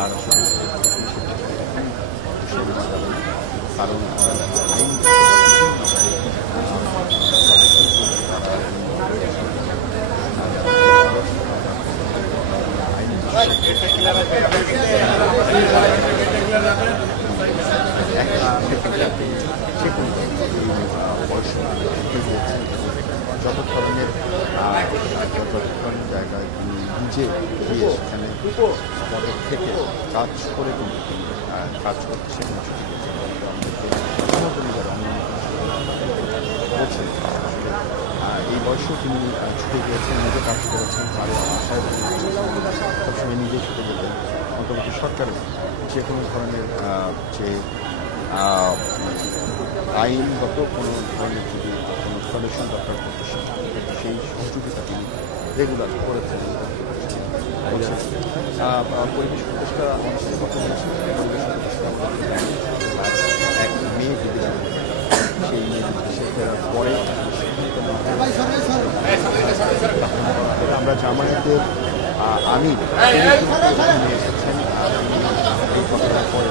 তার কারণ যত ধরনের জায়গায় নিজে গিয়ে সেখানে পদক থেকে কাজ করে কিন্তু কাজ করছে বলছেন এই বয়সেও তিনি ছুটে গিয়েছেন, নিজে কাজ করেছেন, তার আশায় সবসময় নিজে ছুটে গেলেন। অন্তর্বর্তী সরকারের যে কোনো ধরনের যে আইনগত কোনো ধরনের যদি কোনো সলিউশন দরকার করতে সেই সহযোগিতা তিনি রেগুলার করেছেন। পরিবেশ উপদেষ্টা আমাদের সাথে কথা বলেছেন, পরিবেশ উপদেষ্টা এক মেয়ে বিদ্যালয় সেই মেয়ে দেশে ফেরার পরে আমরা জামায়াতের আমির এসেছেন এই ঘটনার পরে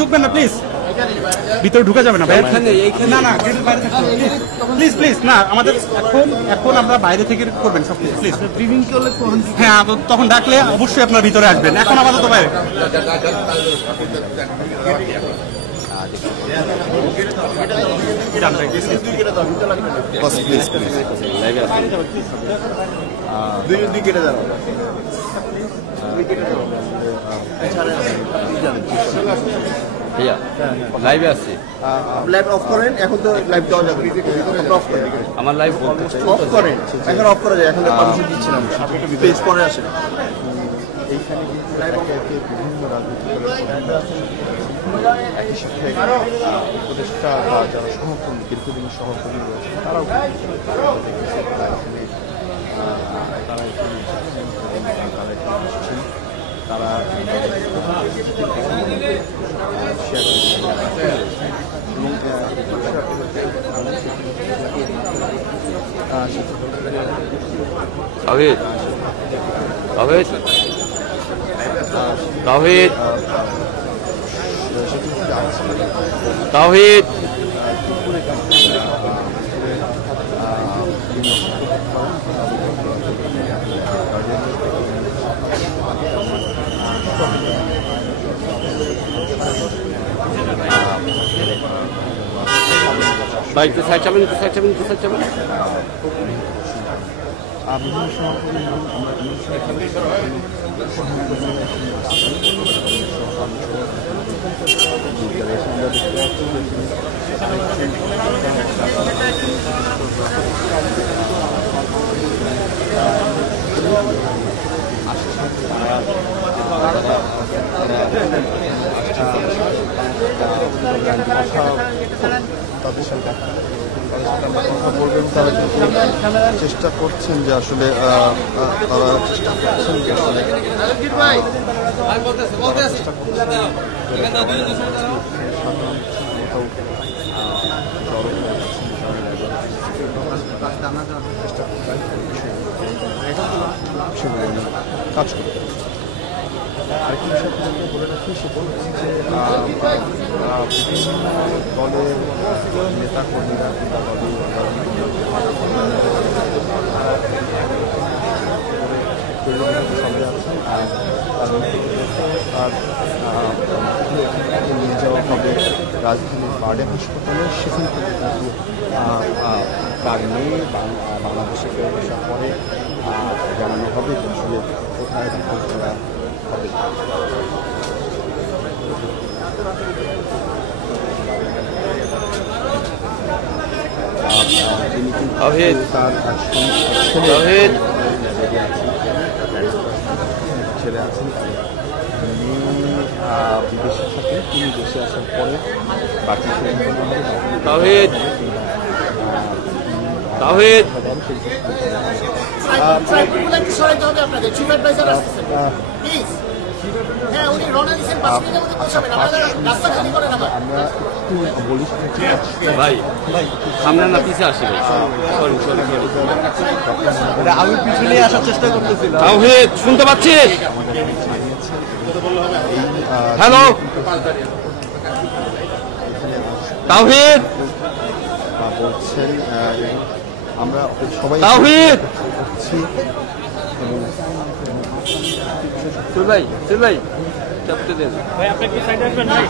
ঢুকবেন না প্লিজ, ভিতরে ঢুকা যাবে না ভাই, না না প্লিজ প্লিজ না, আমাদের এখন আমরা বাইরে থেকে করবেন সব কিছু প্লিজ। হ্যাঁ তখন ডাকলে অবশ্যই আপনার ভিতরে আসবেন, এখন আমাদের তো বাইরে। লাইভে আছি, লাইভ অফ করেন, এখন তো লাইভ দেওয়া যাবে, অফ করেন, আমার লাইভ বলতে চাই অফ করেন, এখন অফ করা যায়, এখন পারমিশন দিচ্ছি না, পেজ পরে আসে। এইখানে বিভিন্ন একই সাথে উপদেষ্টা বা যারা সহকর্মী দীর্ঘদিন সহকর্মী রয়েছে তারাও তারা তাওহীদ তাওহীদ তাওহীদ তাওহীদ ভাই একটু সাইড চাবেন, একটু সাইড চাবেন, একটু সাইড চাবেন। বিভিন্ন সময় তাদের সাথে কথা বলবেন, তারা কিন্তু চেষ্টা করছেন যে আসলে তারা চেষ্টা করছেন যে আসলে কাজ করতে। আরেকটি বিষয় আপনাকে বলে রাখি, সেটা হচ্ছে যে বিভিন্ন দলের নেতা কর্মীরা কিংবা সঙ্গে আছেন, আর নিয়ে যাওয়া হবে রাজধানীর বার্ডেন হাসপাতালে। সেখান থেকে কিন্তু তার মেয়ে বাংলাদেশে ফেরত আসার পরে জানানো হবে যে আসলে কোথায় রিপোর্ট করা হবে। তিনি কিন্তু তার ছেলে আছেন, বিদেশে থাকেন, তিনি দেশে আসার পরে বাকি সম্পন্ন হবে। তাওহীদ তাওহীদ সরাইতে হবে আপনাদের চিফ অ্যাডভাইজার আসতেছেন প্লিজ। হ্যাঁ উনি রওনা দিয়েছেন 5 মিনিটের মধ্যে পৌঁছাবেন, আপনারা রাস্তা খালি করেন আবার। আমরা একটু বলি ভাই সামনে না পিছে আসি ভাই সরি সরি সরি আমি পিছনে আসার চেষ্টা করতেছিলাম। তাওহীদ শুনতে পাচ্ছিস? হ্যালো তাওহীদ বলছেন আমরা সবাই তাওহীদ করছি এবং সুল ভাই চাপতে দেন ভাই আপনি কি সাইডে আসবেন ভাই?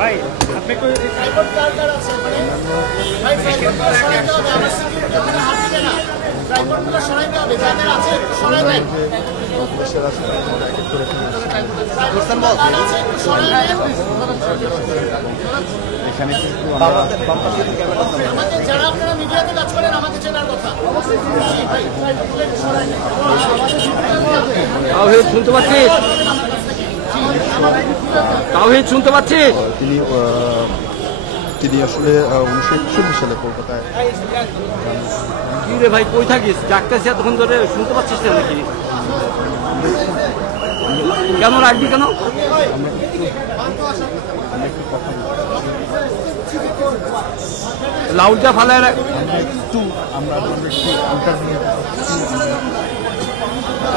ভাই আপনি একটু সাইবর কার্ডার আছে মানে ভাই সাইবরগুলো সরাইতে হবে, আমার সিকিউরিটি ওখানে হাত দিবে না, সাইবরগুলো সরাইতে হবে, যাদের আছে একটু সরাইবেন। দেশের আছে আমরা এক এক করে সাইবর কার্ড আছে একটু সরাইবেন। এখানে কিন্তু আমরা আমাদের যারা আপনারা মিডিয়াতে কাজ করেন আমাকে চেনার কথা। জি ভাই সাইবরগুলো একটু সরাইবেন। তাওহীদ শুনতে পাচ্ছিস? তাওহীদ শুনতে পাচ্ছিস? তিনি আসলে 1961 সালে কলকাতায় কি রে ভাই কই থাকিস? ডাকতেছি এতক্ষণ ধরে শুনতে পাচ্ছিস না নাকি? কেন রাখবি কেন? লাউডটা ফালায় রাখ।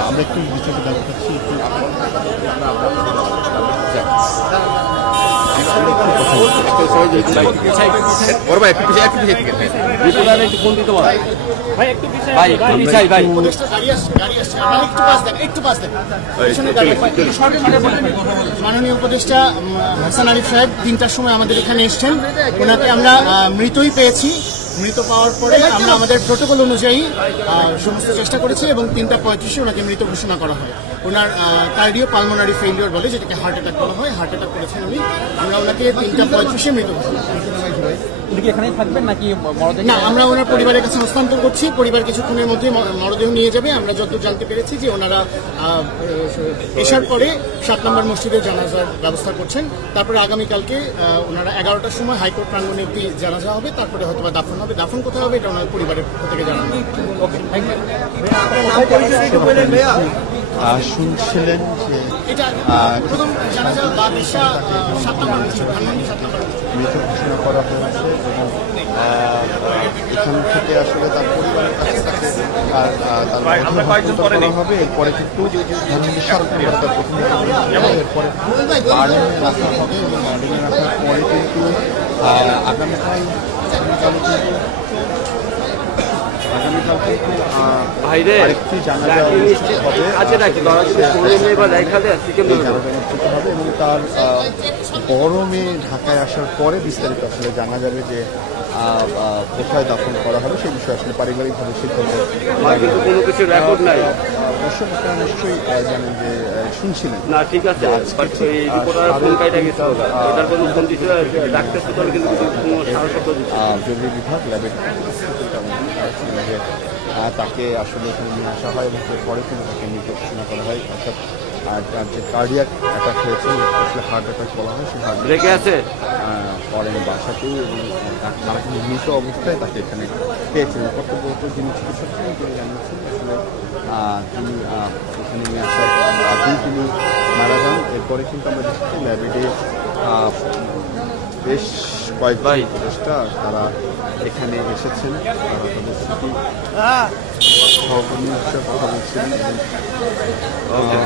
আমরা একটু বিচারকে দেখাচ্ছি একটু ফোন দিতে বল ভাই একটু পিছে ভাই একটু পিছাই ভাই উপদেষ্টা গাড়ি আসছে আপনারা একটু পাস দেন পিছনে দাঁড়িয়ে মাননীয় উপদেষ্টা হাসান আরিফ সাহেব 3টার সময় আমাদের এখানে এসেছেন, ওনাকে আমরা মৃতই পেয়েছি। মৃত পাওয়ার পরে আমরা আমাদের প্রোটোকল অনুযায়ী সমস্ত চেষ্টা করেছি এবং 3:35-এ ওনাকে মৃত ঘোষণা করা হয়। ওনার কার্ডিও পালমোনারি ফেইলিওর বলে, যেটাকে হার্ট অ্যাটাক বলা হয়, হার্ট অ্যাটাক করেছেন উনি। আমরা ওনাকে 3:35-এ মৃত ঘোষণা করি। উনি কি এখানেই থাকবেন নাকি মরদেহ? না, আমরা ওনার পরিবারের কাছে হস্তান্তর করছি, পরিবার কিছুক্ষণের মধ্যে মরদেহ নিয়ে যাবে। আমরা যতদূর জানতে পেরেছি যে ওনারা এসার পরে 7 নম্বর মসজিদে জানাজার ব্যবস্থা করছেন। তারপরে আগামীকালকে ওনারা 11টার সময় হাইকোর্ট প্রাঙ্গণে একটি জানাজা হবে, তারপরে হয়তো বা দাফন হবে। দাফন কোথায় হবে এটা ওনার পরিবারের পক্ষ থেকে জানানো। শুনছিলেন যে এটা প্রথম জানাজা বা দিশা 7 নম্বর মসজিদ, ধানমন্ডি 7 নম্বর মসজিদ। মৃত ঘোষণা করা হয়েছে এবং এখান থেকে আসলে তার পরিবারের কাছে তাকে করা হবে। এরপরে কিন্তু তার প্রথম এরপরে বার্ডেনে রাখা হবে এবং বার্ডেনে রাখার পরে কিন্তু আগামীকাল ভাইরে আরেকটি জানাজা হবে কাছে রাখি ধরা যদি ফোনে নেই বা দেখা দেয় চিকেন অনুষ্ঠিত হবে এবং তার বড় মেয়ে ঢাকায় আসার পরে বিস্তারিত আসলে জানা যাবে যে কোথায় দাফন করা হবে সেই বিষয়ে আসলে পারিবারিকভাবে সিদ্ধান্ত। কিন্তু কোনো কিছু রেকর্ড নাই। দর্শক আপনারা নিশ্চয়ই জানেন যে শুনছিলেন না ঠিক আছে এই রিপোর্টার ফোন কাইটা গেছে ওটার কোনো ফোন দিতে ডাক্তার সুতরাং কিন্তু কোনো সারা শব্দ দিচ্ছে জরুরি বিভাগ ল্যাবে যে তাকে আসলে এখানে নিয়ে আসা হয় এবং পরে কিন্তু তাকে মৃত ঘোষণা করা হয়। অর্থাৎ তার যে কার্ডিয়াক অ্যাটাক হয়েছে আসলে হার্ট অ্যাটাক বলা হয়, সেই হার্ট রেখে আছে করেন বাসাতেই এবং মৃত অবস্থায় তাকে এখানে পেয়েছেন। কর্তব্যরত যিনি চিকিৎসক ছিলেন তিনি জানিয়েছেন আসলে তিনি এখানে নিয়ে আসার আগেই তিনি মারা যান। এরপরে কিন্তু আমরা দেখছি ল্যাবেডে বেশ কয়েক উপদেষ্টা তারা এখানে এসেছেন, তারা তাদের স্মৃতি সহকর্মী হিসেবে কথা বলছিলেন।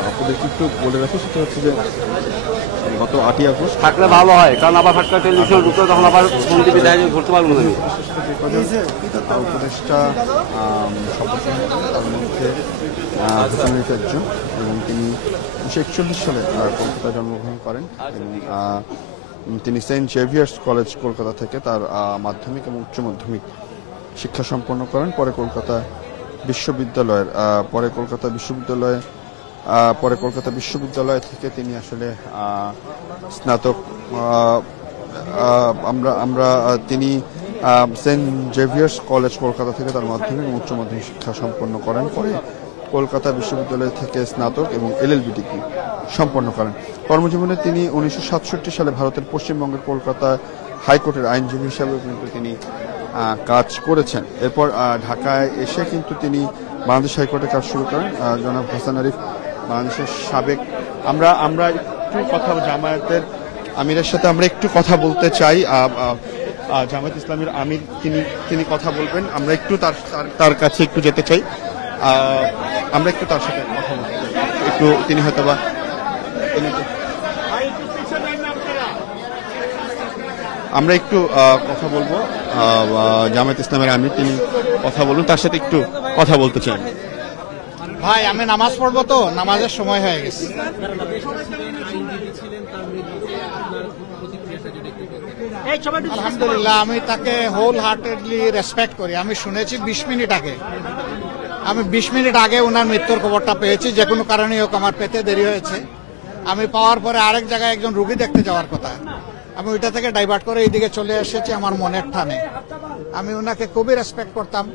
আপনাদেরকে একটু বলে রাখি সেটা হচ্ছে যে গত 8ই আগস্ট থাকলে ভালো হয়, কারণ আবার ফাটকা টেলিভিশন ঢুকলে তখন আবার ফোন টিভি দেখা ঘুরতে পারবো না। উপদেষ্টা শপথ গ্রহণ তার মধ্যে একজন এবং তিনি 1941 সালে কলকাতায় জন্মগ্রহণ করেন এবং তিনি সেন্ট জেভিয়ার্স কলেজ কলকাতা থেকে তার মাধ্যমিক এবং উচ্চ মাধ্যমিক শিক্ষা সম্পন্ন করেন। পরে কলকাতা বিশ্ববিদ্যালয় থেকে তিনি আসলে স্নাতক তিনি সেন্ট জেভিয়ার্স কলেজ কলকাতা থেকে তার মাধ্যমিক এবং উচ্চ মাধ্যমিক শিক্ষা সম্পন্ন করেন। পরে কলকাতা বিশ্ববিদ্যালয় থেকে স্নাতক এবং এলএলবি ডিগ্রি সম্পন্ন করেন। কর্মজীবনে তিনি 1967 সালে ভারতের পশ্চিমবঙ্গের কলকাতা হাইকোর্টের আইনজীবী হিসাবে কিন্তু তিনি কাজ করেছেন। এরপর ঢাকায় এসে কিন্তু তিনি বাংলাদেশ হাইকোর্টে কাজ শুরু করেন। জনাব হাসান আরিফ বাংলাদেশের সাবেক, আমরা একটু কথা জামায়াতের আমিরের সাথে আমরা একটু কথা বলতে চাই। জামায়াত ইসলামের আমির তিনি কথা বলবেন, আমরা একটু তার কাছে একটু যেতে চাই। আমরা একটু তার সাথে কথা বলতে চাই, একটু তিনি হয়তো বা আমরা একটু কথা বলবো। জামায়াত ইসলামের আমির তিনি কথা বলুন, তার সাথে একটু কথা বলতে চাই। ভাই আমি নামাজ পড়বো, তো নামাজের সময় হয়ে গেছে। আলহামদুলিল্লাহ, আমি তাকে হোল হার্টেডলি রেসপেক্ট করি। আমি শুনেছি 20 মিনিট আগে ওনার মৃত্যুর খবরটা পেয়েছি। যে কোনো কারণে হোক আমার পেতে দেরি হয়েছে। আমি পাওয়ার পরে আরেক জায়গায় একজন রুগী দেখতে যাওয়ার কথা, আমি ওইটা থেকে ডাইভার্ট করে এইদিকে চলে এসেছি আমার মনের টানে। আমি ওনাকে খুবই রেসপেক্ট করতাম।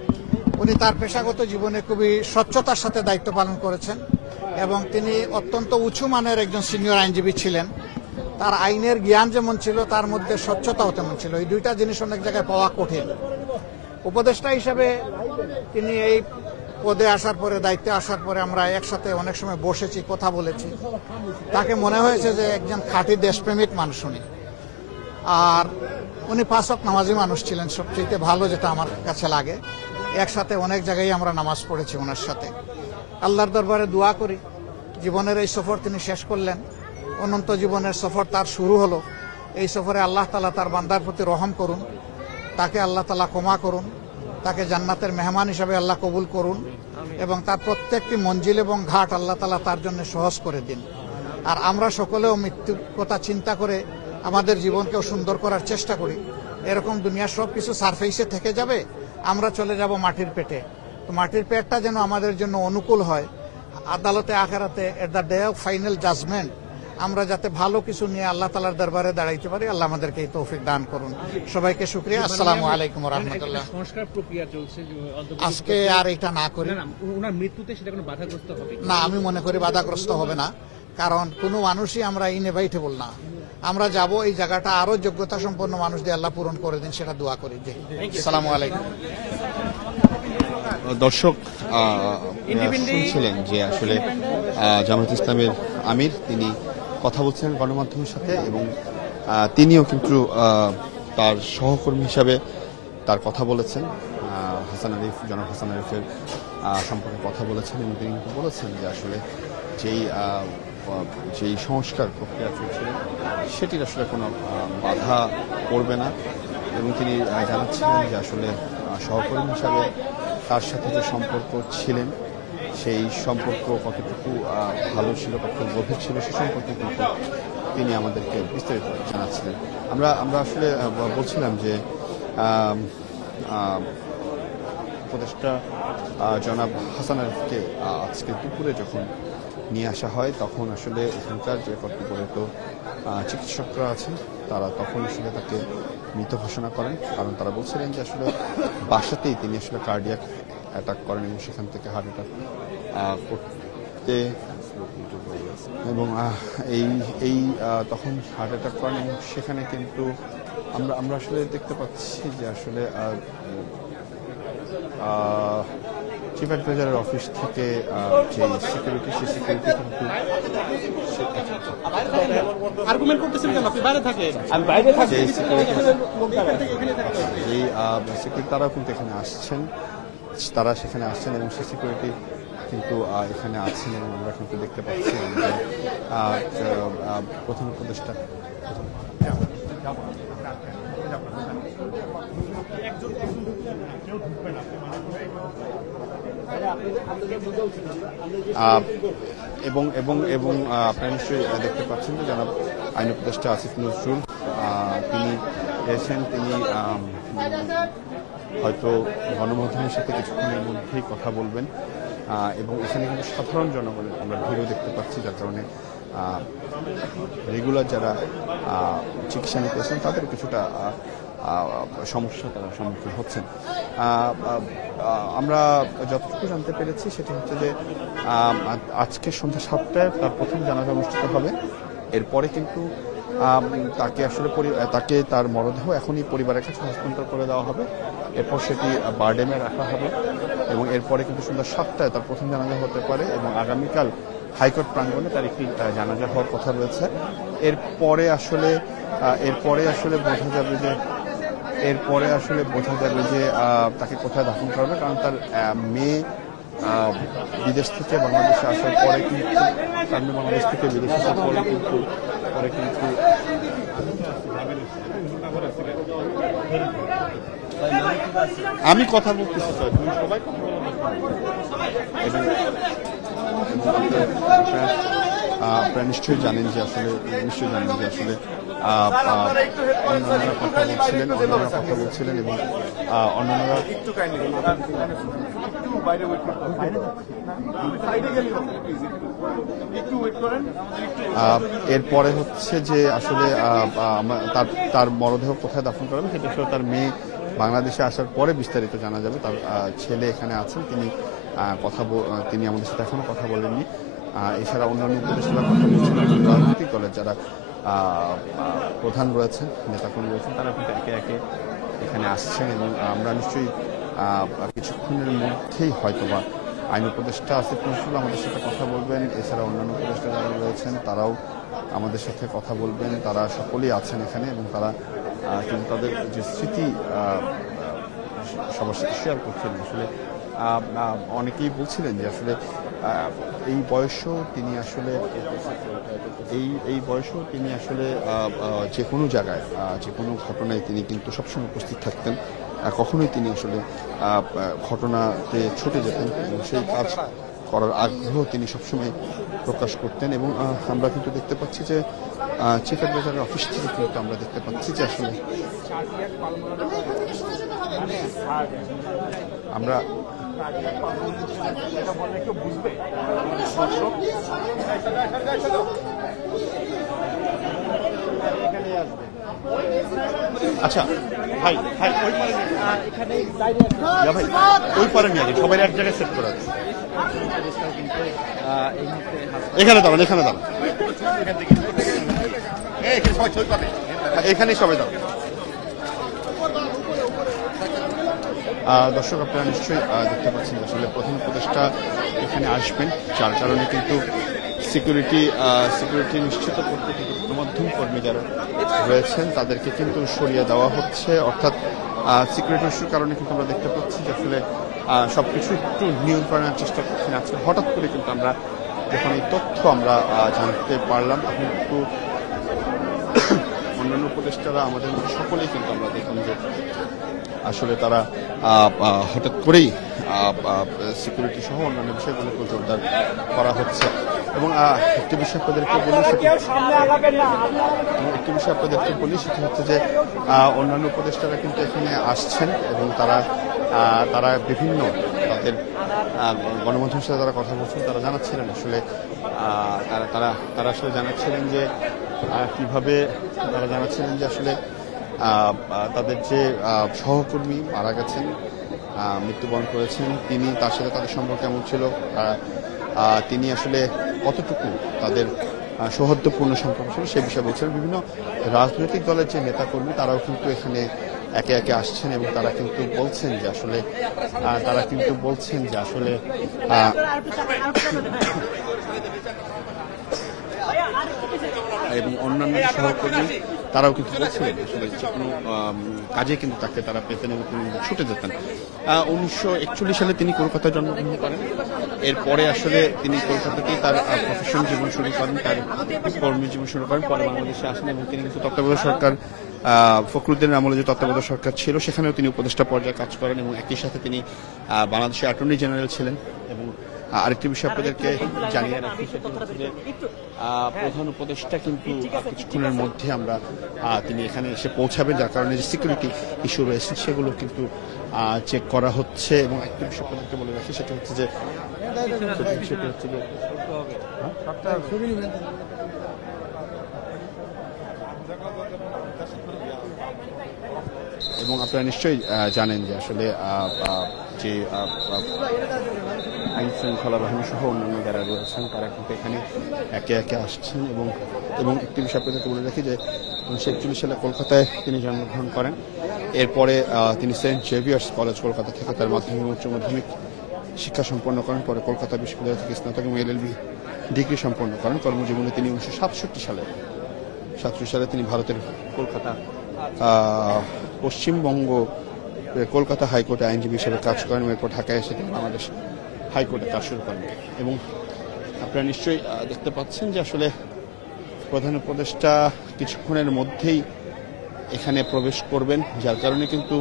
উনি তার পেশাগত জীবনে খুবই স্বচ্ছতার সাথে দায়িত্ব পালন করেছেন এবং তিনি অত্যন্ত উঁচু মানের একজন সিনিয়র আইনজীবী ছিলেন। তার আইনের জ্ঞান যেমন ছিল, তার মধ্যে স্বচ্ছতাও তেমন ছিল। এই দুইটা জিনিস অনেক জায়গায় পাওয়া কঠিন। উপদেষ্টা হিসেবে তিনি এই পদে আসার পরে, দায়িত্বে আসার পরে আমরা একসাথে অনেক সময় বসেছি, কথা বলেছি। তাকে মনে হয়েছে যে একজন খাঁটি দেশপ্রেমিক মানুষ উনি। আর উনি 5 ওয়াক্ত নামাজি মানুষ ছিলেন, সবচেয়ে ভালো যেটা আমার কাছে লাগে। একসাথে অনেক জায়গায় আমরা নামাজ পড়েছি ওনার সাথে। আল্লাহর দরবারে দোয়া করি, জীবনের এই সফর তিনি শেষ করলেন, অনন্ত জীবনের সফর তার শুরু হলো। এই সফরে আল্লাহ তাআলা তার বান্দার প্রতি রহম করুন, তাকে আল্লাহ তাআলা ক্ষমা করুন, তাকে জান্নাতের মেহমান হিসাবে আল্লাহ কবুল করুন এবং তার প্রত্যেকটি মঞ্জিল এবং ঘাট আল্লাহ তাআলা তার জন্য সহজ করে দিন। আর আমরা সকলেও মৃত্যুর কথা চিন্তা করে আমাদের জীবনকেও সুন্দর করার চেষ্টা করি। এরকম দুনিয়ার সব কিছু সারফেসে থেকে যাবে, আমরা চলে যাব মাটির পেটে। তো মাটির পেটটা যেন আমাদের জন্য অনুকূল হয়। আদালতে আখিরাতে at the day of final judgement আমরা যাতে ভালো কিছু নিয়ে আল্লাহ তাআলার দরবারে দাঁড়াইতে পারি, আল্লাহ আমাদেরকে এই তৌফিক দান করুন। সবাইকে শুকরিয়া। আসসালামু আলাইকুম ওয়া রাহমাতুল্লাহ। সংস্কার প্রক্রিয়া চলছে, আজকে আর এটা না করি। ওনার মৃত্যুতে সেটা কোনো বাধাগ্রস্ত হবে না, আমি মনে করি বাধাগ্রস্ত হবে না, কারণ কোনো মানুষই আমরা ইনএভাইটেবল না। আমরা যাব, এই জায়গাটা আরো যোগ্যতা সম্পন্ন মানুষ দিয়ে আল্লাহ পূরণ করে দিন, সেটা দোয়া করি। জি, আসসালামু আলাইকুম। দর্শক শুনছিলেন যে আসলে জামায়াত ইসলামের আমির তিনি কথা বলছিলেন গণমাধ্যমের সাথে এবং তিনিও কিন্তু তার সহকর্মী হিসাবে তার কথা বলেছেন। জনাব হাসান আরিফের সম্পর্কে কথা বলেছেন এবং তিনি কিন্তু বলেছেন যে আসলে যেই সংস্কার প্রক্রিয়া চলছিল সেটির আসলে কোনো বাধা পড়বে না এবং তিনি জানাচ্ছিলেন যে আসলে সহকর্মী হিসাবে তার সাথে যে সম্পর্ক ছিলেন সেই সম্পর্ক কতটুকু ভালো ছিল, কতটুকু গভীর ছিল সে সম্পর্কে কিন্তু তিনি আমাদেরকে বিস্তারিত জানাচ্ছিলেন। আমরা আসলে বলছিলাম যে উপদেষ্টা জনাব হাসান আরিফকে আজকে দুপুরে যখন নিয়ে আসা হয় তখন আসলে এখানকার যে কর্তব্যরত চিকিৎসকরা আছেন তারা তখন আসলে তাকে মৃত ঘোষণা করেন, কারণ তারা বলছিলেন যে আসলে বাসাতেই তিনি আসলে কার্ডিয়াক অ্যাটাক করেন এবং সেখান থেকে হার্ট অ্যাটাক করতে এবং এই তখন হার্ট অ্যাটাক করেন এবং সেখানে কিন্তু আমরা আসলে দেখতে পাচ্ছি যে আসলে চিফ অ্যাডভাইজারের অফিস থেকে যে সিকিউরিটি সেই সিকিউরিটি কিন্তু আর্গুমেন্ট করতেছেন কেন? আপনি বাইরে থাকেন। আমি বাইরে থাকি। এই সিকিউরিটি তারাও কিন্তু এখানে আসছেন, তারা সেখানে আসছেন এবং সেই সিকিউরিটি কিন্তু এখানে আছেন এবং আমরা কিন্তু দেখতে পাচ্ছি যে প্রধান উপদেষ্টা এবং এবং এবং আপনারা নিশ্চয়ই দেখতে পাচ্ছেন যে জনাব আইন উপদেষ্টা আসিফ নজরুল তিনি এসেছেন। তিনি হয়তো গণমাধ্যমের সাথে কিছুক্ষণের মধ্যেই কথা বলবেন এবং এখানে কিন্তু সাধারণ জনগণের আমরা ভিড়ও দেখতে পাচ্ছি, যার কারণে রেগুলার যারা চিকিৎসা নিতেছেন তাদের কিছুটা সমস্যা তারা সম্মুখীন হচ্ছেন। আমরা যতটুকু জানতে পেরেছি সেটা হচ্ছে যে আজকে সন্ধ্যা 7টায় তার প্রথম জানাজা অনুষ্ঠিত হবে। এরপরে কিন্তু তাকে আসলে তাকে তার মরদেহ এখনই পরিবারের কাছে হস্তান্তর করে দেওয়া হবে। এরপর সেটি বারডেমে রাখা হবে এবং এরপরে কিন্তু সন্ধ্যা 7টায় তার প্রথম জানাজা হতে পারে এবং আগামীকাল হাইকোর্ট প্রাঙ্গণে তার একটি জানাজা হওয়ার কথা রয়েছে। এরপরে আসলে বোঝা যাবে যে তাকে কোথায় দাফন করবে, কারণ তার মেয়ে বিদেশ থেকে বাংলাদেশে আসার পরে কিন্তু বাংলাদেশ থেকে বিদেশে আসার পরে কিন্তু আমি কথা বলতেছি স্যার, তুমি সবাই কথা বলো এবং আপনারা নিশ্চয়ই জানেন যে আসলে অন্যান্যরা কথা বলছিলেন এবং অন্যান্যরা এরপরে হচ্ছে যে আসলে তার মরদেহ কোথায় দাফন করা হবে সেটা আসলে তার মেয়ে বাংলাদেশে আসার পরে বিস্তারিত জানা যাবে। তার ছেলে এখানে আছেন, তিনি আমাদের সাথে এখনো কথা বলেননি। এছাড়া অন্যান্য উপদেষ্টারা কথা বলছেন, রাজনৈতিক দলের যারা প্রধান রয়েছেন, নেতাকর্মী রয়েছেন, তারা কিন্তু একে একে এখানে আসছেন এবং আমরা নিশ্চয়ই কিছুক্ষণের মধ্যেই হয়তোবা আইন উপদেষ্টা আসিফ নজরুল আমাদের সাথে কথা বলবেন। এছাড়া অন্যান্য উপদেষ্টা যারা রয়েছেন তারাও আমাদের সাথে কথা বলবেন। তারা সকলেই আছেন এখানে এবং তারা কিন্তু তাদের যে স্মৃতি সবার সাথে শেয়ার করছিলেন। আসলে অনেকেই বলছিলেন যে আসলে এই বয়সেও তিনি আসলে যে কোনো জায়গায় যে কোনো ঘটনায় তিনি কিন্তু সবসময় উপস্থিত থাকতেন। কখনোই তিনি আসলে ঘটনাতে ছুটে যেতেন এবং সেই কাজ করার আগ্রহ তিনি সবসময় প্রকাশ করতেন। এবং আমরা কিন্তু দেখতে পাচ্ছি যে চিফ অ্যাডভাইজারের অফিস থেকে কিন্তু আমরা দেখতে পাচ্ছি যে আসলে আমরা আচ্ছা ভাই ওই পারে নিয়ে আসেন, সবাই এক জায়গায় সেট করা আছে। এখানে দাঁড়ান, এখানেই সবাই দাঁড়ান। দর্শক আপনারা নিশ্চয়ই দেখতে পাচ্ছেন আসলে প্রধান উপদেষ্টা এখানে আসবেন, যার কারণে কিন্তু সিকিউরিটি নিশ্চিত করতে কিন্তু গণমাধ্যম কর্মী যারা রয়েছেন তাদেরকে কিন্তু সরিয়ে দেওয়া হচ্ছে। অর্থাৎ সিকিউরিটি ইস্যুর কারণে কিন্তু আমরা দেখতে পাচ্ছি যে আসলে সবকিছু একটু নিয়ন্ত্রণের চেষ্টা করছেন। আজকে হঠাৎ করে কিন্তু আমরা যখন এই তথ্য আমরা জানতে পারলাম তখন কিন্তু অন্যান্য উপদেষ্টারা আমাদের সকলেই কিন্তু আমরা দেখলাম যে আসলে তারা হঠাৎ করেই সিকিউরিটি সহ অন্যান্য বিষয়গুলোকে জোরদার করা হচ্ছে। এবং একটি বিষয় আপনাদেরকে বলি সেটা হচ্ছে যে অন্যান্য উপদেষ্টারা কিন্তু এখানে আসছেন এবং তারা বিভিন্ন তাদের গণমাধ্যমের সাথে তারা কথা বলছেন। তারা জানাচ্ছিলেন আসলে তারা আসলে জানাচ্ছিলেন যে কিভাবে আসলে তাদের যে সহকর্মী মারা গেছেন, মৃত্যুবরণ করেছেন, তার সাথে তাদের সম্পর্ক কেমন ছিল, তিনি আসলে কতটুকু তাদের সৌহার্দ্যপূর্ণ সম্পর্ক ছিল সে বিষয়ে বলছেন। বিভিন্ন রাজনৈতিক দলের যে নেতাকর্মী তারাও কিন্তু এখানে একে একে আসছেন এবং তারা কিন্তু বলছেন যে আসলে এবং অন্যান্য সহকর্মী তারাও কিন্তু বলছিলেন আসলে যে কোনো কাজে কিন্তু তারা পেতেন এবং তিনি ছুটে যেতেন। 1941 সালে তিনি কলকাতায় জন্মগ্রহণ করেন। এরপরে আসলে তিনি কলকাতাতেই তার প্রফেশন জীবন শুরু করেন, তার কর্মী জীবন শুরু করেন। পরে বাংলাদেশে আসেন এবং তিনি কিন্তু তত্ত্বাবধায়ক সরকার ফখরুদ্দিনের আমলে যে তত্ত্বাবধায়ক সরকার ছিল সেখানেও তিনি উপদেষ্টা পর্যায়ে কাজ করেন এবং একই সাথে তিনি বাংলাদেশের অ্যাটর্নি জেনারেল ছিলেন। এবং আরেকটি বিষয় আপনাদেরকে জানিয়ে রাখি সেটা হচ্ছে যে প্রধান উপদেষ্টা কিন্তু কিছুক্ষণের মধ্যে তিনি এখানে এসে পৌঁছাবেন, যার কারণে যে সিকিউরিটি ইস্যু রয়েছে সেগুলো কিন্তু চেক করা হচ্ছে। এবং একটি বিষয় আপনাদেরকে বলে রাখি সেটা হচ্ছে যে এবং আপনারা নিশ্চয়ই জানেন যে আসলে যে আইন শৃঙ্খলা বাহিনী সহ অন্যান্য যারা রয়েছেন তারা কিন্তু এখানে একে একে আসছেন এবং একটি বিষয় আপনাদেরকে বলে রাখি যে 1941 সালে কলকাতায় তিনি জন্মগ্রহণ করেন। এরপরে তিনি সেন্ট জেভিয়ার্স কলেজ কলকাতা থেকে তার মাধ্যমিক উচ্চ মাধ্যমিক শিক্ষা সম্পন্ন করেন। পরে কলকাতা বিশ্ববিদ্যালয় থেকে স্নাতক এবং LLB ডিগ্রি সম্পন্ন করেন। কর্মজীবনে তিনি 1967 সালে তিনি ভারতের কলকাতা পশ্চিমবঙ্গ কলকাতা হাইকোর্টে আইনজীবী হিসেবে কাজ করেন। এরপর ঢাকায় এসে তিনি বাংলাদেশ হাইকোর্টে কাজ শুরু করেন। এবং আপনারা নিশ্চয়ই দেখতে পাচ্ছেন যে আসলে প্রধান উপদেষ্টা কিছুক্ষণের মধ্যেই এখানে প্রবেশ করবেন, যার কারণে কিন্তু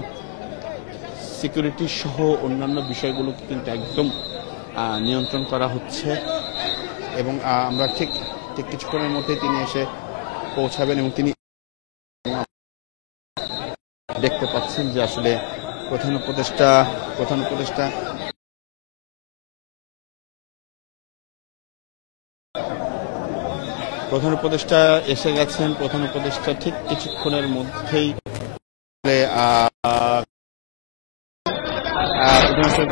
সিকিউরিটি সহ অন্যান্য বিষয়গুলোকে কিন্তু একদম নিয়ন্ত্রণ করা হচ্ছে। এবং আমরা ঠিক কিছুক্ষণের মধ্যেই তিনি এসে পৌঁছাবেন এবং তিনি দেখতে পাচ্ছেন যে আসলে প্রধান উপদেষ্টা এসে গেছেন। প্রধান উপদেষ্টা ঠিক কিছুক্ষণের মধ্যেই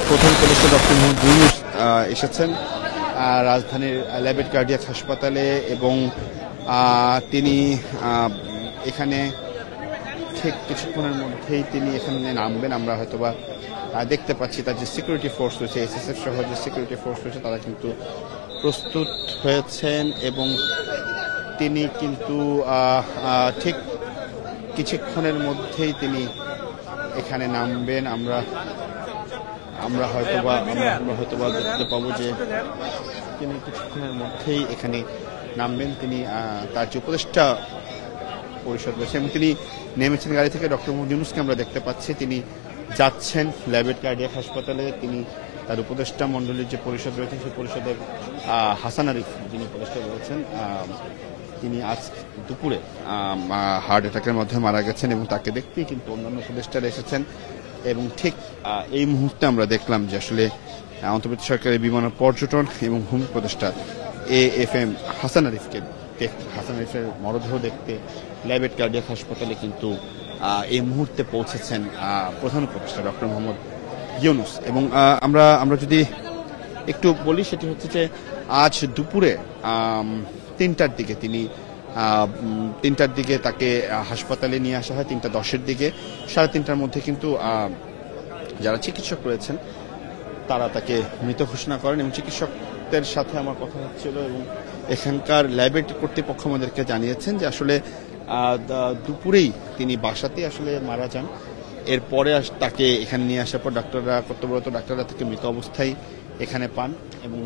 প্রধান উপদেষ্টা ডক্টর মোহাম্মদ ইউনূস এসেছেন রাজধানীর ল্যাবেট কার্ডিয়াক হাসপাতালে এবং তিনি এখানে ঠিক কিছুক্ষণের মধ্যেই তিনি এখানে নামবেন। আমরা হয়তোবা দেখতে পাচ্ছি তার যে সিকিউরিটি ফোর্স রয়েছে, SSF সহ যে সিকিউরিটি ফোর্স রয়েছে তারা কিন্তু প্রস্তুত হয়েছেন এবং তিনি কিন্তু ঠিক কিছুক্ষণের মধ্যেই তিনি এখানে নামবেন। আমরা হয়তোবা দেখতে পাবো যে তিনি কিছুক্ষণের মধ্যেই এখানে নামবেন। তিনি তার যে উপদেষ্টা পরিষদ রয়েছে এবং তিনি নেমেছেন গাড়ি থেকে। ডক্টর মোহাম্মদ ইউনূসকে আমরা দেখতে পাচ্ছি তিনি যাচ্ছেন ল্যাবেট কার্ডিয়াক হাসপাতালে। তিনি তার উপদেষ্টা মণ্ডলীর যে পরিষদ রয়েছে সেই পরিষদের হাসান আরিফ যিনি উপদেষ্টা রয়েছেন তিনি আজ দুপুরে হার্ট অ্যাটাকের মাধ্যমে মারা গেছেন এবং তাকে দেখতেই কিন্তু অন্যান্য উপদেষ্টারা এসেছেন। এবং ঠিক এই মুহূর্তে আমরা দেখলাম যে আসলে অন্তর্বর্তী সরকারের বিমান পর্যটন এবং ভূমি উপদেষ্টা AFM হাসান আরিফের মরদেহ দেখতে ল্যাবেট কার্ডিয়াক হাসপাতালে কিন্তু এই মুহূর্তে পৌঁছেছেন প্রধান উপদেষ্টা ডক্টর মোহাম্মদ ইউনূস। এবং আমরা যদি একটু বলি সেটি হচ্ছে যে আজ দুপুরে 3টার দিকে তিনি 3টার দিকে তাকে হাসপাতালে নিয়ে আসা হয়। 3:10-এর দিকে 3:30টার মধ্যে কিন্তু যারা চিকিৎসক রয়েছেন তারা তাকে মৃত ঘোষণা করেন এবং চিকিৎসকদের সাথে আমার কথা হচ্ছিল এবং এখানকার ল্যাবেট কর্তৃপক্ষ আমাদেরকে জানিয়েছেন যে আসলে দুপুরেই তিনি বাসাতেই আসলে মারা যান। এরপরে তাকে এখানে নিয়ে আসার পর কর্তব্যরত ডাক্তাররা তাকে মৃত অবস্থায় এখানে পান এবং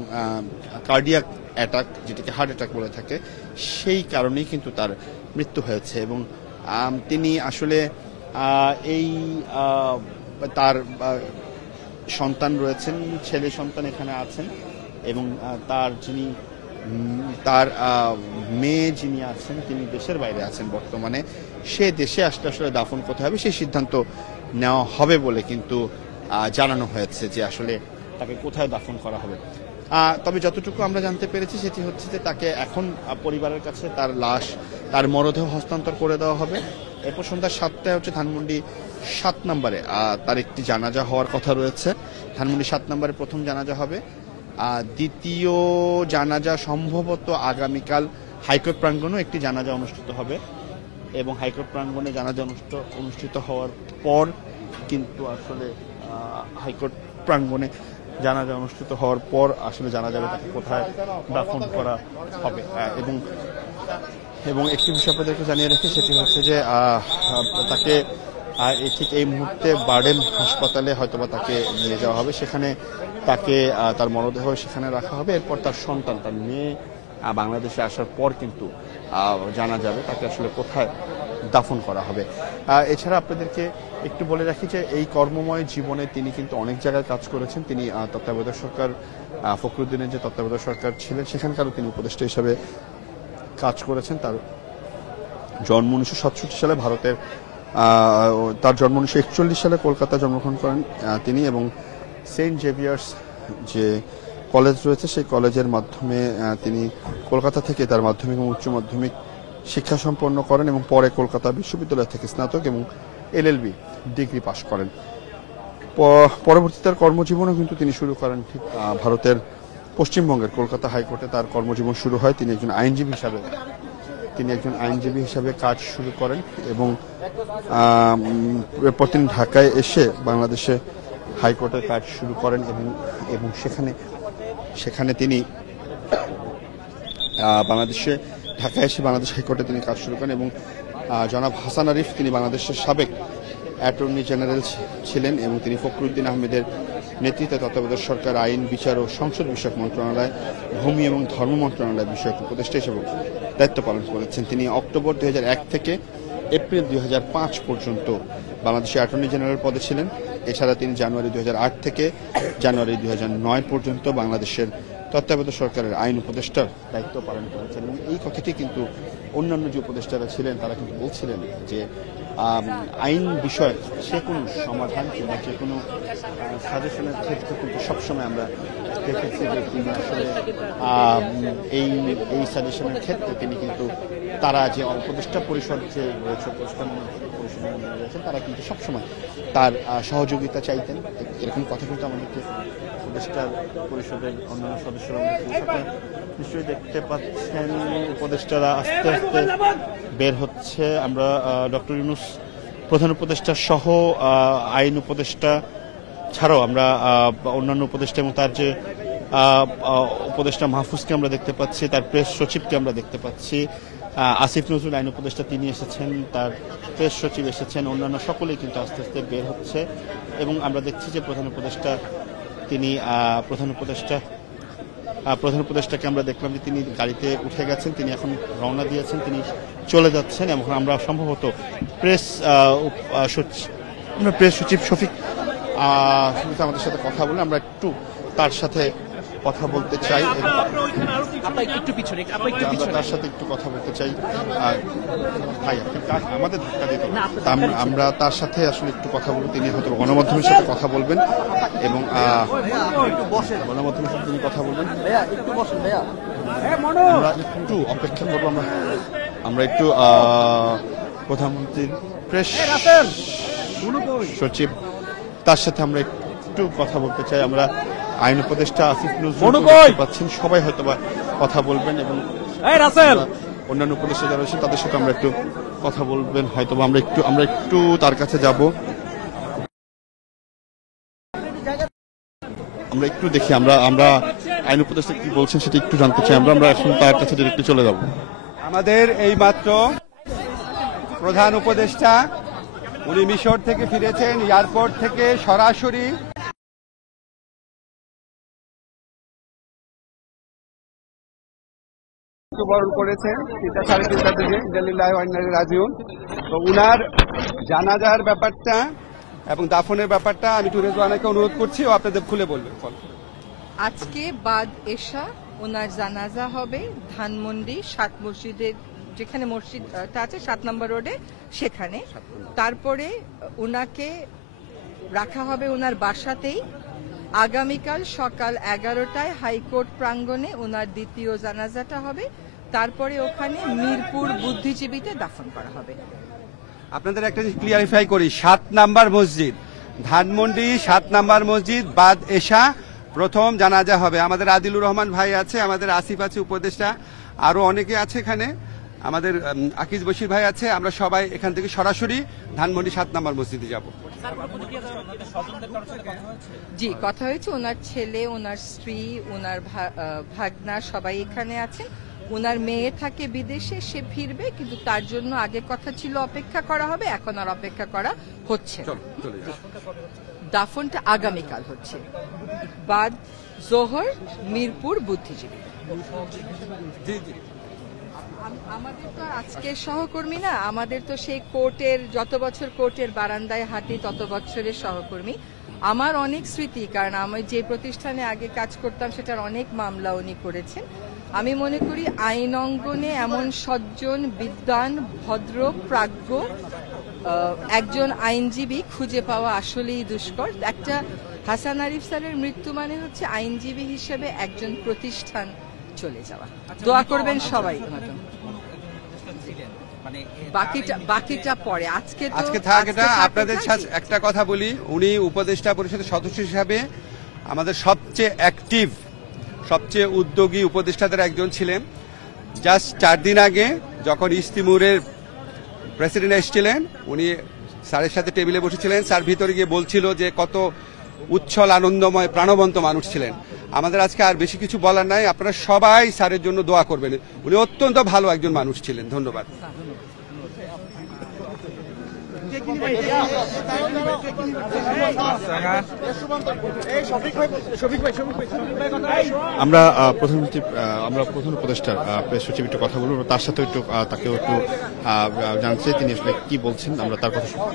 কার্ডিয়াক অ্যাটাক, যেটাকে হার্ট অ্যাটাক বলে থাকে, সেই কারণেই কিন্তু তার মৃত্যু হয়েছে। এবং তিনি আসলে তার সন্তান রয়েছেন, ছেলে সন্তান এখানে আছেন এবং তার মেয়ে যিনি আছেন তিনি দেশের বাইরে আছেন বর্তমানে। সে দেশে আসলে দাফন কোথায় হবে সেই সিদ্ধান্ত নেওয়া হবে বলে কিন্তু জানানো হয়েছে যে আসলে তাকে কোথায় দাফন করা হবে। তবে যতটুকু আমরা জানতে পেরেছি সেটি হচ্ছে যে তাকে এখন পরিবারের কাছে তার লাশ, তার মরদেহ হস্তান্তর করে দেওয়া হবে। এরপর সন্ধ্যা 7টায় হচ্ছে ধানমন্ডি 7 নম্বরে তার একটি জানাজা হওয়ার কথা রয়েছে। ধানমন্ডি 7 নম্বরে প্রথম জানাজা হবে। দ্বিতীয় জানাজা সম্ভবত আগামীকাল হাইকোর্ট প্রাঙ্গণেও একটি জানাজা অনুষ্ঠিত হবে এবং হাইকোর্ট প্রাঙ্গণে জানাজা অনুষ্ঠিত হওয়ার পর কিন্তু আসলে হাইকোর্ট প্রাঙ্গণে জানাজা অনুষ্ঠিত হওয়ার পর আসলে জানা যাবে তাকে কোথায় দাফন করা হবে। এবং একটি বিষয় আপনাদেরকে জানিয়ে রাখি সেটি হচ্ছে যে তাকে ঠিক এই মুহূর্তে বারডেম হাসপাতালে হয়তোবা তাকে নিয়ে যাওয়া হবে, সেখানে তাকে তার মরদেহ সেখানে রাখা হবে। এরপর তার সন্তান, তার মেয়ে বাংলাদেশে আসার পর কিন্তু জানা যাবে তাকে আসলে কোথায় দাফন করা হবে। এছাড়া আপনাদেরকে একটু বলে রাখি যে এই কর্মময় জীবনে তিনি কিন্তু অনেক জায়গায় কাজ করেছেন। তিনি তত্ত্বাবধায়ক সরকার, ফখরুদ্দিনের যে তত্ত্বাবধায়ক সরকার ছিলেন সেখানকারও তিনি উপদেষ্টা হিসাবে কাজ করেছেন। তার জন্ম 1967 সালে ভারতের, তার জন্ম 1941 সালে কলকাতায় জন্মগ্রহণ করেন তিনি এবং সেন্ট জেভিয়ার্স যে কলেজ রয়েছে সেই কলেজের মাধ্যমে তিনি কলকাতা থেকে তার মাধ্যমিক এবং উচ্চ মাধ্যমিক শিক্ষা সম্পন্ন করেন এবং পরে কলকাতা বিশ্ববিদ্যালয় থেকে স্নাতক এবং LLB ডিগ্রি পাশ করেন। পরবর্তী তার কর্মজীবনও কিন্তু তিনি শুরু করেন ঠিক ভারতের পশ্চিমবঙ্গের কলকাতা হাইকোর্টে তার কর্মজীবন শুরু হয়। তিনি একজন আইনজীবী হিসাবে কাজ শুরু করেন এবং এরপর তিনি ঢাকায় এসে বাংলাদেশে হাইকোর্টের কাজ শুরু করেন এবং সেখানে তিনি ঢাকায় এসে বাংলাদেশ হাইকোর্টে তিনি কাজ শুরু করেন এবং জনাব হাসান আরিফ তিনি বাংলাদেশের সাবেক অ্যাটর্নি জেনারেল ছিলেন এবং তিনি ফখরুদ্দিন আহমেদের নেতৃত্বে তত্ত্বাবধায়ক সরকার আইন, বিচার ও সংসদ বিষয়ক মন্ত্রণালয়, ভূমি এবং ধর্ম মন্ত্রণালয় বিষয়ক উপদেষ্টা হিসেবে দায়িত্ব পালন করেছেন। তিনি অক্টোবর 2001 থেকে এপ্রিল 2005 পর্যন্ত বাংলাদেশের অ্যাটর্নি জেনারেল পদে ছিলেন। এছাড়া তিনি জানুয়ারি 2008 থেকে জানুয়ারি 2009 পর্যন্ত বাংলাদেশের তত্ত্বাবধায়ক সরকারের আইন উপদেষ্টার দায়িত্ব পালন করেছেন এবং এই কথাটি কিন্তু অন্যান্য যে উপদেষ্টারা ছিলেন তারা কিন্তু বলছিলেন যে আইন বিষয় যে কোনো সমাধান কিংবা যে কোনো সাজেশনের ক্ষেত্রে কিন্তু সবসময় আমরা দেখেছি যে তিনি আসলে এই সাজেশনের ক্ষেত্রে তিনি কিন্তু তারা যে উপদেষ্টা পরিষদ যে রয়েছে পরিষদের মধ্যে রয়েছেন তারা কিন্তু সবসময় তার সহযোগিতা চাইতেন। এরকম কথা কিন্তু আমাদেরকে উপদেষ্টা পরিষদের অন্যান্য সদস্যরা নিশ্চয়ই দেখতে পাচ্ছেন। উপদেষ্টারা আস্তে আস্তে বের হচ্ছে। আমরা ডক্টর ইউনূস প্রধান উপদেষ্টা সহ আইন উপদেষ্টা ছাড়াও আমরা অন্যান্য উপদেষ্টা এবং তার যে উপদেষ্টা মাহফুজকে আমরা দেখতে পাচ্ছি, তার প্রেস সচিবকে আমরা দেখতে পাচ্ছি, আসিফ নজরুল আইন উপদেষ্টা তিনি এসেছেন, তার প্রেস সচিব এসেছেন, অন্যান্য সকলেই কিন্তু আস্তে আস্তে বের হচ্ছে এবং আমরা দেখছি যে প্রধান উপদেষ্টাকে আমরা দেখলাম যে তিনি গাড়িতে উঠে গেছেন, তিনি এখন রওনা দিয়েছেন, তিনি চলে যাচ্ছেন এবং আমরা সম্ভবত প্রেস সচিব শফিক আমাদের সাথে কথা বলে আমরা একটু তার সাথে কথা বলতে চাই, তার সাথে একটু কথা বলতে চাই। ভাই আমাদের ধাক্কা দিতে আমরা তার সাথে আসলে একটু কথা বলবো। তিনি হয়তো গণমাধ্যমের সাথে কথা বলবেন এবং গণমাধ্যমের সাথে তিনি কথা বলবেন। আমরা একটু অপেক্ষা করবো। আমরা একটু প্রধানমন্ত্রীর প্রেস সচিব তার সাথে আমরা একটু কথা বলতে চাই। আমরা আইন উপদেষ্টা আসিফ নজরুল পাচ্ছেন, সবাই হয়তো বা কথা বলবেন এবং অন্যান্য উপদেষ্টা যারা রয়েছেন তাদের সাথে আমরা একটু কথা বলবেন হয়তো বা আমরা একটু তার কাছে যাব। আমরা একটু দেখি আমরা আইন উপদেষ্টা কি বলছেন সেটা একটু জানতে চাই। আমরা এখন তার কাছে ডিরেক্টলি চলে যাব। আমাদের এই মাত্র প্রধান উপদেষ্টা উনি মিশর থেকে ফিরেছেন, এয়ারপোর্ট থেকে সরাসরি মৃত্যুবরণ করেছেন 3:30টার দিকে। ইন্নালিল্লাহি ওয়া ইন্না ইলাইহি রাজিউন। তো উনার জানাজার ব্যাপারটা এবং দাফনের ব্যাপারটা আমি একটু রেজওয়ানাকে অনুরোধ করছি ও আপনাদের খুলে বলবেন। আজকে বাদ এশা ওনার জানাজা হবে ধানমন্ডি 7 মসজিদের যেখানে মসজিদটা আছে 7 নম্বর রোডে সেখানে। তারপরে ওনাকে রাখা হবে ওনার বাসাতেই। আগামীকাল সকাল 11টায় হাইকোর্ট প্রাঙ্গণে ওনার দ্বিতীয় জানাজাটা হবে। তারপরে ওখানে মিরপুর বুদ্ধিজীবীতে দাফন করা হবে। আপনাদের একটা ক্লিয়ারিফাই করি, 7 নাম্বার মসজিদ ধানমন্ডি 7 নাম্বার মসজিদ বাদ এশা প্রথম জানাজা হবে। আমাদের আদিলুর রহমান ভাই আছে, আমাদের আসিফ আছে উপদেষ্টা, আরো অনেকে আছে এখানে, আমাদের আকিজ বশির ভাই আছে। আমরা সবাই এখান থেকে সরাসরি ধানমন্ডি 7 নাম্বার মসজিদে যাব। জি, কথা হয়েছে। ওনার ছেলে, ওনার স্ত্রী, ওনার ভাগনা সবাই এখানে আছেন। ওনার মেয়ে থাকে বিদেশে, সে ফিরবে, কিন্তু তার জন্য আগে কথা ছিল অপেক্ষা করা হবে, এখন আর অপেক্ষা করা হচ্ছে। দাফনটা আগামীকাল হচ্ছে বাদ জোহর মিরপুর বুদ্ধিজীবী। আমাদের তো আজকে সহকর্মী না, আমাদের তো সেই কোর্টের যত বছর কোর্টের বারান্দায় হাঁটি তত বছরের সহকর্মী। আমার অনেক স্মৃতি, কারণ আমি যে প্রতিষ্ঠানে আগে কাজ করতাম সেটার অনেক মামলা উনি করেছেন। আমি মনে করি আইন অঙ্গনে এমন সজ্জন, বিদ্বান, ভদ্র, প্রাজ্ঞ একজন আইনজীবী খুঁজে পাওয়া আসলেই দুষ্কর। একটা হাসান আরিফ স্যারের মৃত্যু মানে হচ্ছে আইনজীবী হিসেবে একজন প্রতিষ্ঠান চলে যাওয়া। দোয়া করবেন সবাই। মানে বাকিটা পরে। আজকে থাক এটা। আপনাদের সাথে একটা কথা বলি, উনি উপদেষ্টা পরিষদের সদস্য হিসাবে আমাদের সবচেয়ে অ্যাক্টিভ, সবচেয়ে উদ্যোগী উপদেষ্টাদের একজন ছিলেন। জাস্ট 4 দিন আগে যখন ইস্তিমুরের প্রেসিডেন্ট এসেছিলেন, উনি স্যারের সাথে টেবিলে বসেছিলেন। স্যার ভিতরে গিয়ে বলছিল যে কত উচ্ছল, আনন্দময়, প্রাণবন্ত মানুষ ছিলেন। আমাদের আজকে আর বেশি কিছু বলার নাই, আপনারা সবাই স্যারের জন্য দোয়া করবেন। উনি অত্যন্ত ভালো একজন মানুষ ছিলেন। ধন্যবাদ। আমরা প্রধান উপদেষ্টার প্রেস সচিব একটু কথা বলবো, তার সাথে একটু তাকেও একটু জানতে চাই তিনি আসলে কি বলছেন, আমরা তার কথা শুনবো।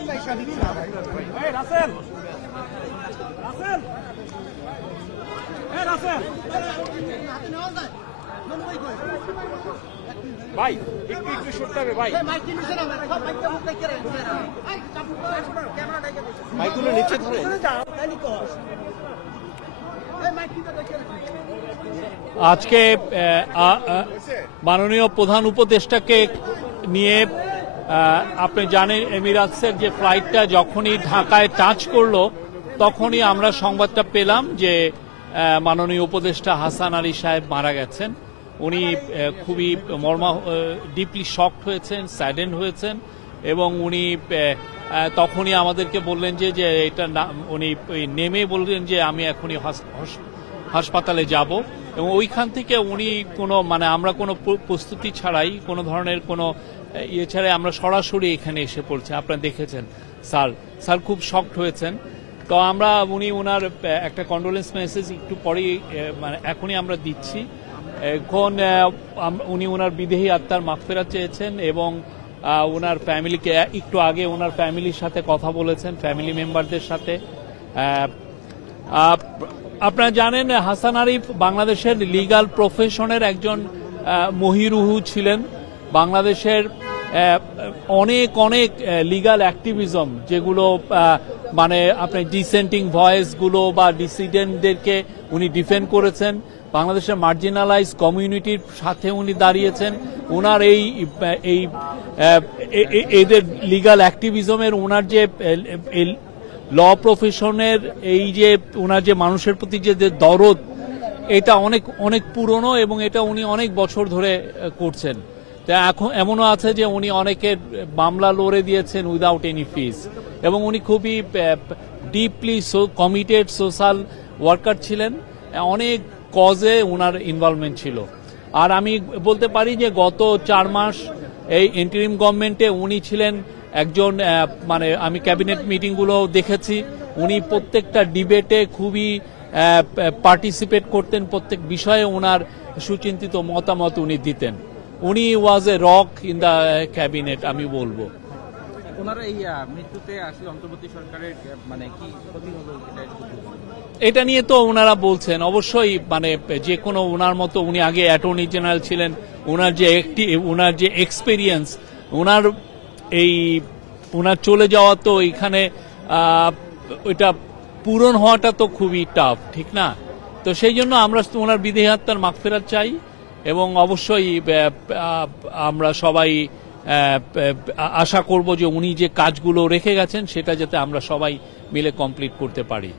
ভাই একটু সরতে হবে ভাই, মাইকগুলো নিচে ধরে। আজকে মাননীয় প্রধান উপদেষ্টাকে নিয়ে আপনি জানেন এমিরাটসের যে ফ্লাইটটা যখনই ঢাকায় টাচ করলো তখনই আমরা সংবাদটা পেলাম যে মাননীয় উপদেষ্টা হাসান আলী সাহেব মারা গেছেন। উনি খুবই ডিপলি শকড হয়েছেন, স্যাডেন্ড হয়েছেন এবং উনি তখনই আমাদেরকে বললেন যে এটা উনি নেমে বললেন যে আমি এখনই হাসপাতালে যাব এবং ওইখান থেকে উনি আমরা কোনো প্রস্তুতি ছাড়াই, কোনো ধরনের কোনো ইয়ে ছাড়াই আমরা সরাসরি এখানে এসে পড়ছি। আপনারা দেখেছেন স্যার খুব শকড হয়েছেন। তো উনি ওনার একটা কন্ডোলেন্স মেসেজ একটু পরেই এখনই আমরা দিচ্ছি। এখন উনি ওনার বিদেহী আত্মার মাগফিরাত চেয়েছেন এবং ওনার ফ্যামিলিকে একটু আগে ওনার ফ্যামিলির সাথে কথা বলেছেন, ফ্যামিলি মেম্বারদের সাথে। আপনারা জানেন হাসান আরিফ বাংলাদেশের লিগাল প্রফেশনের একজন মহিরুহু ছিলেন। বাংলাদেশের অনেক লিগাল অ্যাক্টিভিজম যেগুলো আপনি ডিসেন্টিং ভয়েসগুলো বা ডিসিডেন্টদেরকে উনি ডিফেন্ড করেছেন। বাংলাদেশের মার্জিনালাইজ কমিউনিটির সাথে উনি দাঁড়িয়েছেন। ওনার এদের লিগাল অ্যাক্টিভিজমের ওনার যে ল প্রফেশনের ওনার যে মানুষের প্রতি যে দরদ, এটা অনেক পুরনো এবং এটা উনি অনেক বছর ধরে করছেন। তা এখন এমনও আছে যে উনি অনেকের মামলা লড়ে দিয়েছেন উইদাউট এনি ফিস এবং উনি খুবই ডিপলি কমিটেড সোশ্যাল ওয়ার্কার ছিলেন। অনেক কজে ওনার ইনভলভমেন্ট ছিল। আর আমি বলতে পারি যে গত 4 মাস এই ইন্টারিম গভর্নমেন্টে উনি ছিলেন একজন আমি ক্যাবিনেট মিটিংগুলো দেখেছি, উনি প্রত্যেকটা ডিবেটে খুবই পার্টিসিপেট করতেন, প্রত্যেক বিষয়ে ওনার সুচিন্তিত মতামত উনি দিতেন। উনি was a rock in the cabinet আমি বলবো। ওনারা এই মৃত্যুতে আসলে অন্তর্বর্তী সরকারের কি ক্ষতি হলো এটা নিয়ে তো ওনারা বলছেন অবশ্যই যে কোনো ওনার মতো উনি আগে অ্যাটর্নি জেনারেল ছিলেন, ওনার যে এক্সপেরিয়েন্স, ওনার চলে যাওয়া তো এখানে ওইটা পূরণ হওয়াটা তো খুবই টাফ, ঠিক না? তো সেই জন্য আমরা ওনার বিদেহী আত্মার মাগফিরাত চাই এবং অবশ্যই আমরা সবাই আশা করব যে উনি যে কাজগুলো রেখে গেছেন সেটা যাতে আমরা সবাই মিলে কমপ্লিট করতে পারি।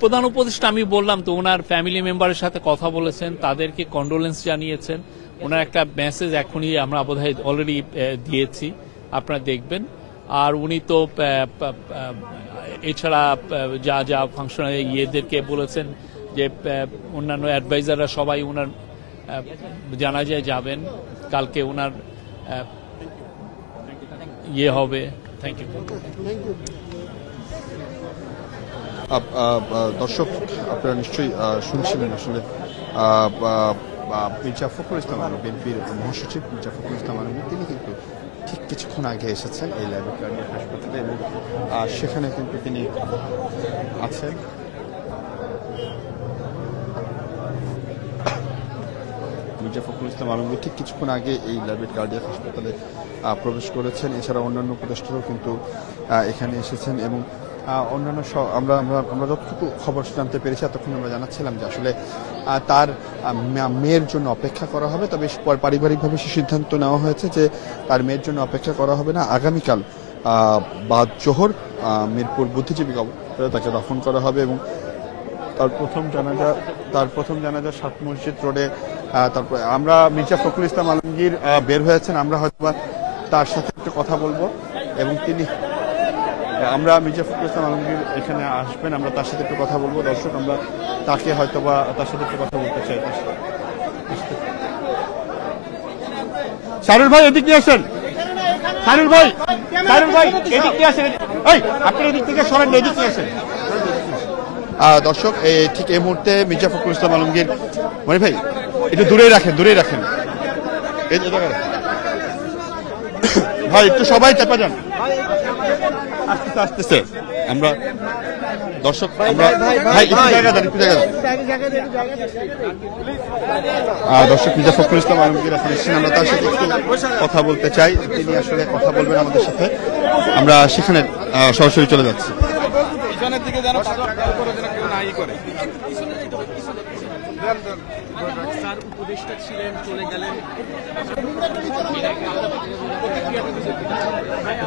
প্রধান উপদেষ্টা আমি বললাম তো ওনার ফ্যামিলি মেম্বারের সাথে কথা বলেছেন, তাদেরকে কন্ডোলেন্স জানিয়েছেন। ওনার একটা মেসেজ এখনই আমরা বোধহয় অলরেডি দিয়েছি, আপনারা দেখবেন। আর উনি তো এছাড়া যা ফাংশনারি ইয়েদেরকে বলেছেন যে অন্যান্য অ্যাডভাইজাররা সবাই ওনার জানাজায় যাবেন, কালকে ওনার ইয়ে হবে। Thank you. দর্শক আপনারা নিশ্চয়ই শুনছিলেন আসলে মির্জা ফখরুল ইসলাম আলম, বিএনপির মহাসচিব মির্জা ফখরুল ইসলাম আলম, তিনি কিন্তু ঠিক কিছুক্ষণ আগে এসেছেন এই ল্যাবরেটরি কার্ডিয়াক হাসপাতালে এবং সেখানে কিন্তু তিনি আছেন। মির্জা ফখরুল ইসলাম আলমগীর ঠিক কিছুক্ষণ আগে এই ল্যাবরেটরি কার্ডিয়াক হাসপাতালে প্রবেশ করেছেন। এছাড়া অন্যান্য উপদেষ্টারাও কিন্তু এখানে এসেছেন এবং অন্যান্য আমরা আমরা আমরা যতটুকু খবর জানতে পেরেছি এতক্ষণ আমরা জানাচ্ছিলাম যে আসলে তার মেয়ের জন্য অপেক্ষা করা হবে, তবে পারিবারিকভাবে সে সিদ্ধান্ত নেওয়া হয়েছে যে তার মেয়ের জন্য অপেক্ষা করা হবে না, আগামীকাল বাদ জোহর মিরপুর বুদ্ধিজীবী কবরে তাকে দাফন করা হবে এবং তার প্রথম জানাজা 7 মসজিদ রোডে। তারপরে আমরা মির্জা ফখরুল ইসলাম আলমগীর বের হয়েছেন, আমরা হয়তো তার সাথে একটু কথা বলবো এবং আমরা মির্জা ফখরুল ইসলাম আলমগীর এখানে আসবেন, আমরা তার সাথে একটু কথা বলবো। দর্শক, আমরা তাকে হয়তো বা তার সাথে একটু কথা বলতে চাই। শাহরুল ভাই এদিক নিয়ে আসেন, শাহরুল ভাই এদিক নিয়ে আসেন, আপনি এদিক থেকে সরেন, এদিক নিয়ে আসেন। দর্শক, ঠিক এই মুহূর্তে মির্জা ফখরুল ইসলাম আলমগীর, মানে ভাই একটু দূরেই রাখেন ভাই, একটু সবাই চাপা যান, আসতেছে। আমরা দর্শক, দর্শক মির্জা ফখরুল ইসলাম আলমগীর এখন এসেছেন, আমরা তার সাথে একটু কথা বলতে চাই, তিনি আসলে কথা বলবেন আমাদের সাথে। আমরা সেখানে সরাসরি চলে যাচ্ছি।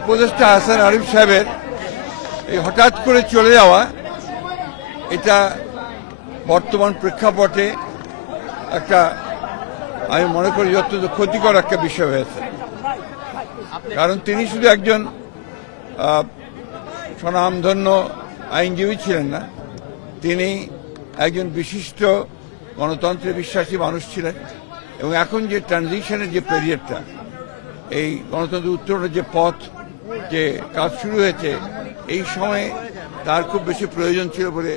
উপদেষ্টা হাসান আরিফ সাহেবের এই হঠাৎ করে চলে যাওয়া, এটা বর্তমান প্রেক্ষাপটে একটা, আমি মনে করি অত্যন্ত ক্ষতিকর একটা বিষয় হয়েছে। কারণ তিনি শুধু একজন স্বনামধন্য আইনজীবী ছিলেন না, তিনি একজন বিশিষ্ট গণতন্ত্রে বিশ্বাসী মানুষ ছিলেন এবং এখন যে ট্রানজিশনের যে পিরিয়ডটা, এই গণতন্ত্র উত্তরণের যে পথ, যে কাজ শুরু হয়েছে, এই সময়ে তার খুব বেশি প্রয়োজন ছিল বলে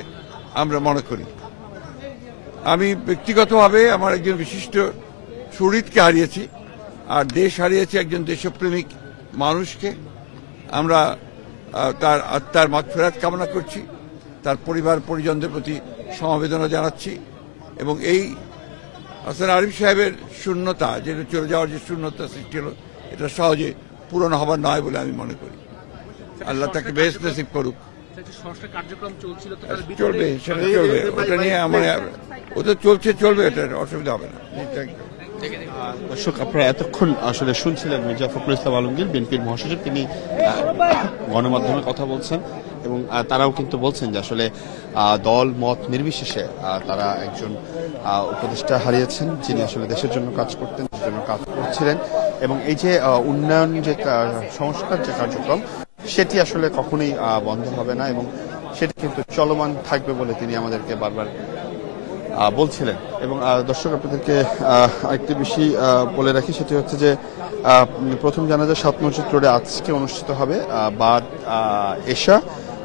আমরা মনে করি। আমি ব্যক্তিগতভাবে আমার একজন বিশিষ্ট সুহৃদকে হারিয়েছি, আর দেশ হারিয়েছে একজন দেশপ্রেমিক মানুষকে। আমরা তার আত্মার মাগফিরাত কামনা করছি, তার পরিবার পরিজনদের প্রতি সমবেদনা জানাচ্ছি এবং এই হাসান আরিফ সাহেবের শূন্যতা, যেটা চলে যাওয়ার যে শূন্যতা সৃষ্টি হলো, এটা সহজে পূরণ হবার নয় বলে আমি মনে করি। আল্লাহ তাকে বেহেশত নসিব করুক। চলবে, সেটা চলবে, ওটা নিয়ে আমার ওটা চলবে, এটা অসুবিধা হবে না। দর্শক, আপনারা এতক্ষণ আসলে শুনছিলেন মির্জা ফখরুল ইসলাম আলমগীর, বিএনপির মহাসচিব, তিনি গণমাধ্যমে কথা বলছেন এবং তারাও কিন্তু বলছেন যে আসলে দল মত নির্বিশেষে তারা একজন উপদেষ্টা হারিয়েছেন, যিনি আসলে দেশের জন্য কাজ করতেন, দেশের জন্য কাজ করছিলেন এবং এই যে উন্নয়ন, যে সংস্কার যে কার্যক্রম, সেটি আসলে কখনোই বন্ধ হবে না এবং সেটি কিন্তু চলমান থাকবে বলে তিনি আমাদেরকে বারবার বলছিলেন। এবং দর্শক, আপনাদেরকে আরেকটি বেশি বলে রাখি, সেটি হচ্ছে যে প্রথম জানাজা 7 মসজিদ রোডে আজকে অনুষ্ঠিত হবে বাদ এশা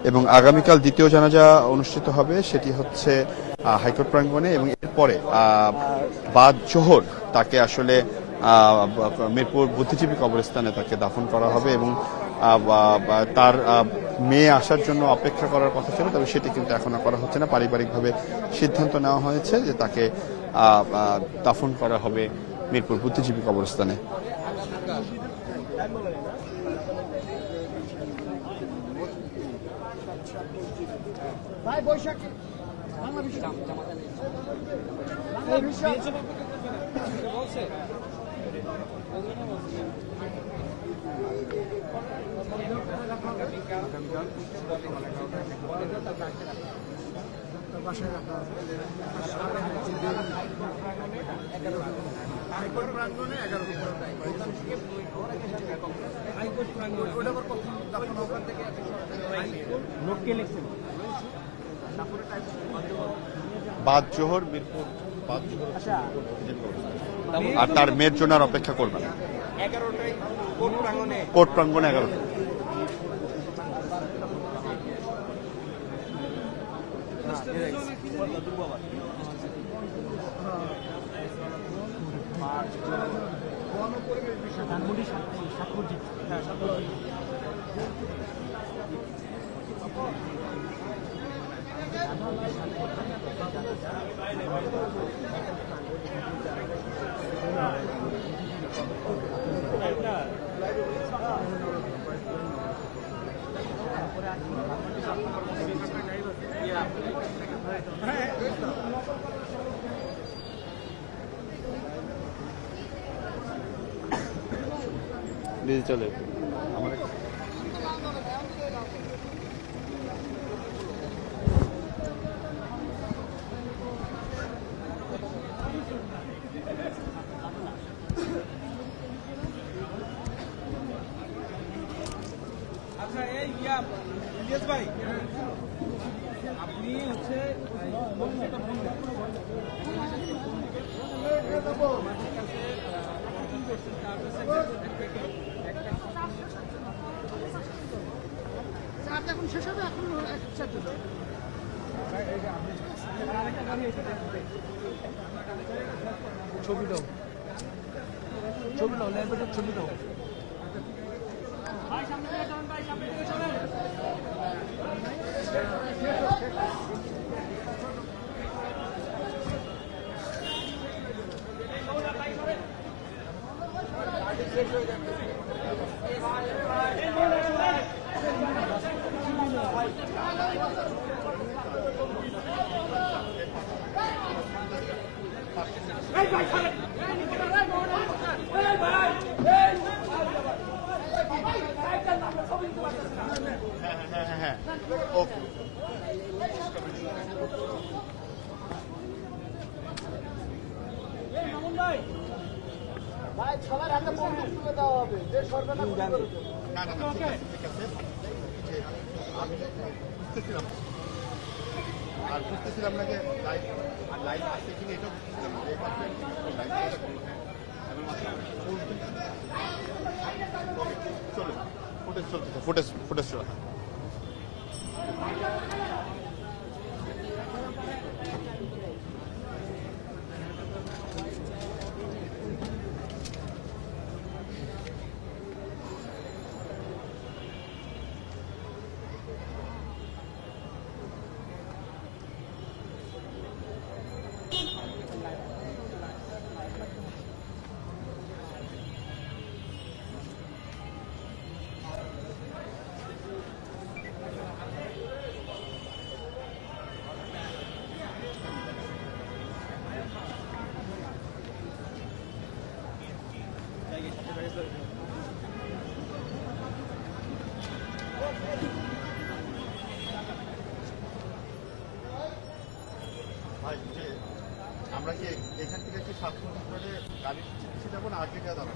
এবং আগামীকাল দ্বিতীয় জানাজা অনুষ্ঠিত হবে, সেটি হচ্ছে হাইকোর্ট প্রাঙ্গণে এবং এরপরে বাদ জোহর তাকে আসলে মিরপুর বুদ্ধিজীবী কবরস্থানে তাকে দাফন করা হবে এবং তার মেয়ে আসার জন্য অপেক্ষা করার কথা ছিল, তবে সেটি কিন্তু এখনো করা হচ্ছে না। পারিবারিকভাবে সিদ্ধান্ত নেওয়া হয়েছে যে তাকে দাফন করা হবে মিরপুর বুদ্ধিজীবী কবরস্থানে। বাদ জোহর মিরপুর, আর তার মেয়ের জন্য আর অপেক্ষা করবে না। কোর্ট প্রাঙ্গণে 11টায়। ডিজিটালে। আমাদের আচ্ছা এই ইলিয়াস ভাই আপনি হচ্ছে এখন শেষ হবে, এখন ছবি দাও, ছবি দাও, ল্যাপটপ ছবি দাও। ওকে সবার হাতে তুলে দেওয়া হবে, যে সরকার না না ঠিক আছে আমি বুঝতেছিলাম আর বুঝতেছিলাম না যে লাইভ আসছে কিনা এটাও বুঝতেছিলাম চলো ফুটেজ চলতেছে ফুটেজ চলো ভাই যে আমরা কি এখান থেকে কি 7 কিলোমিটারে গাড়ি যাবো না আগে দাঁড়াবো